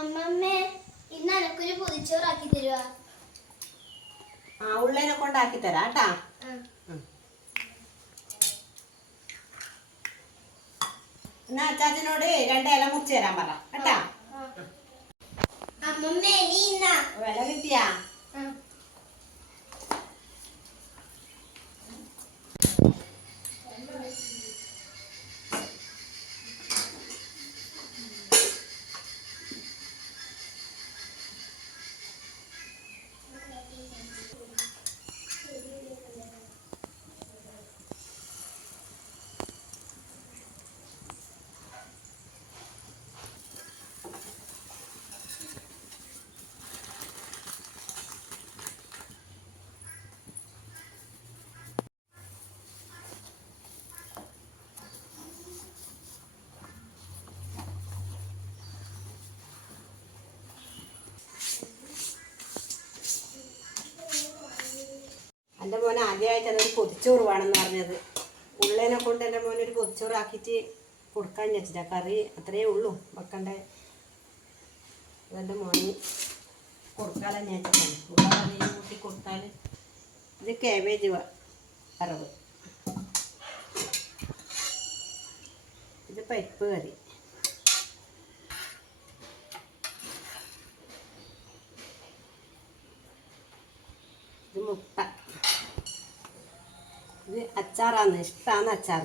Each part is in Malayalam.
അമ്മമ്മേ ഇന്ന് എനക്കൊരു പൊതിച്ചോറാക്കി തരുവാ. ഉള്ളേനെ കൊണ്ടാക്കി തരാം കേട്ടാ. എന്നാ അച്ചാച്ചനോട് 2 ഇല മുറിച്ച് തരാൻ പറ കേട്ടാ. അമ്മമ്മേ നീ വില കിട്ടിയാ? എൻ്റെ മോനെ ആദ്യമായിട്ടാണ് ഒരു പൊതിച്ചോറ് വേണമെന്ന് പറഞ്ഞത്. ഉള്ളേനെ കൊണ്ട് എൻ്റെ മോനെ ഒരു പൊതിച്ചോറാക്കിയിട്ട് കൊടുക്കാൻ വെച്ചിട്ടാ. കറി അത്രയേ ഉള്ളൂ വെക്കണ്ടേ. അതെൻ്റെ മോന് കൊടുക്കാലെന്ന് വെച്ചിട്ടാണ്. ഉള്ള കറിയും കൂട്ടി കൊടുത്താൽ. ഇത് കാബേജ് വറവ്, ഇത് പരിപ്പ് കറി, ഇത് മുട്ട, ഇത് അച്ചാറാണ്. ഇഷ്ടമാണ് അച്ചാർ.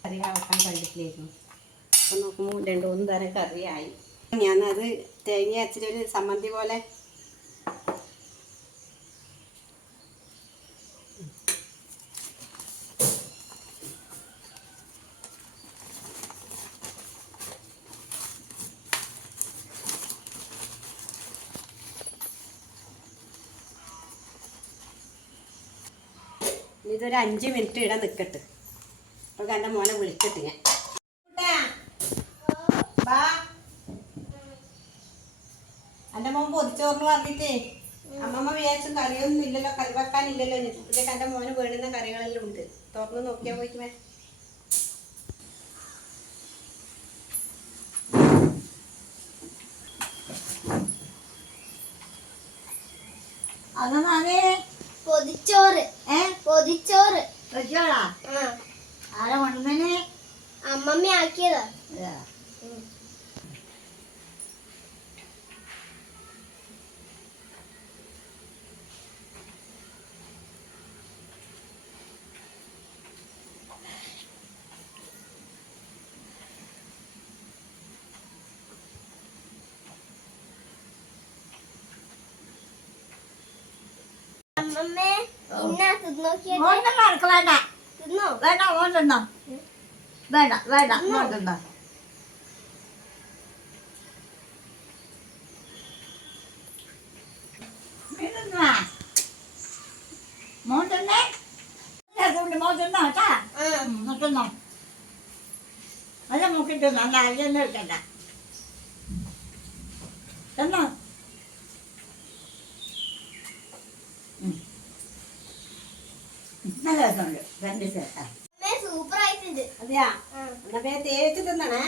കറി വെക്കാൻ കണ്ടിട്ടില്ലായിരുന്നു. അപ്പം നോക്കുമ്പോൾ 2-3 തരം കറിയായി. ഞാനത് തേങ്ങ അരച്ചിട്ടൊരു സമ്മന്തി പോലെ ഇതൊരു 5 മിനിറ്റ് ഇടാൻ നിൽക്കട്ടെ. അപ്പോൾ എൻ്റെ മോനെ വിളിച്ചിട്ട് ഞാൻ എൻ്റെ മോൻ പൊതിച്ചോറിന് പറഞ്ഞിട്ടേ അമ്മമ്മ വിചാരിച്ചും കറിയൊന്നും ഇല്ലല്ലോ, കറി വെക്കാനില്ലല്ലോ. ഇതൊക്കെ എൻ്റെ മോന് വേണ്ടുന്ന കറികളെല്ലാം ഉണ്ട്. തുറന്ന് നോക്കിയാൽ പോയിട്ട് വേ. അതെ പൊതിച്ചോറ്. പൊതിച്ചോറ് ആരാ കൊണ്ടുവന്നേ? അമ്മമ്മ ആക്കിയതാ. അമ്മമ്മേ ഇന്നാ തിന്നോക്കിയേ. വേണ്ട തിന്നോ? വേണ്ട ഓണ്ടെന്നോ വേണ്ട വേണ്ട ഓണ്ടെന്നോ മോണ്ടെന്നേ അതുകൊണ്ട് മോണ്ടെന്നോ കേട്ടാ. നോക്കുന്നോ അല്ല നോക്കിട്ട് നല്ല അരിയൊന്നും എടുക്കണ്ട. എന്നോ നല്ല രസമുണ്ട്. 2 ചേട്ടാ സൂപ്പർ ആയിട്ടുണ്ട്. അതെയാ? എന്നാ തേച്ച് തിന്നണേ.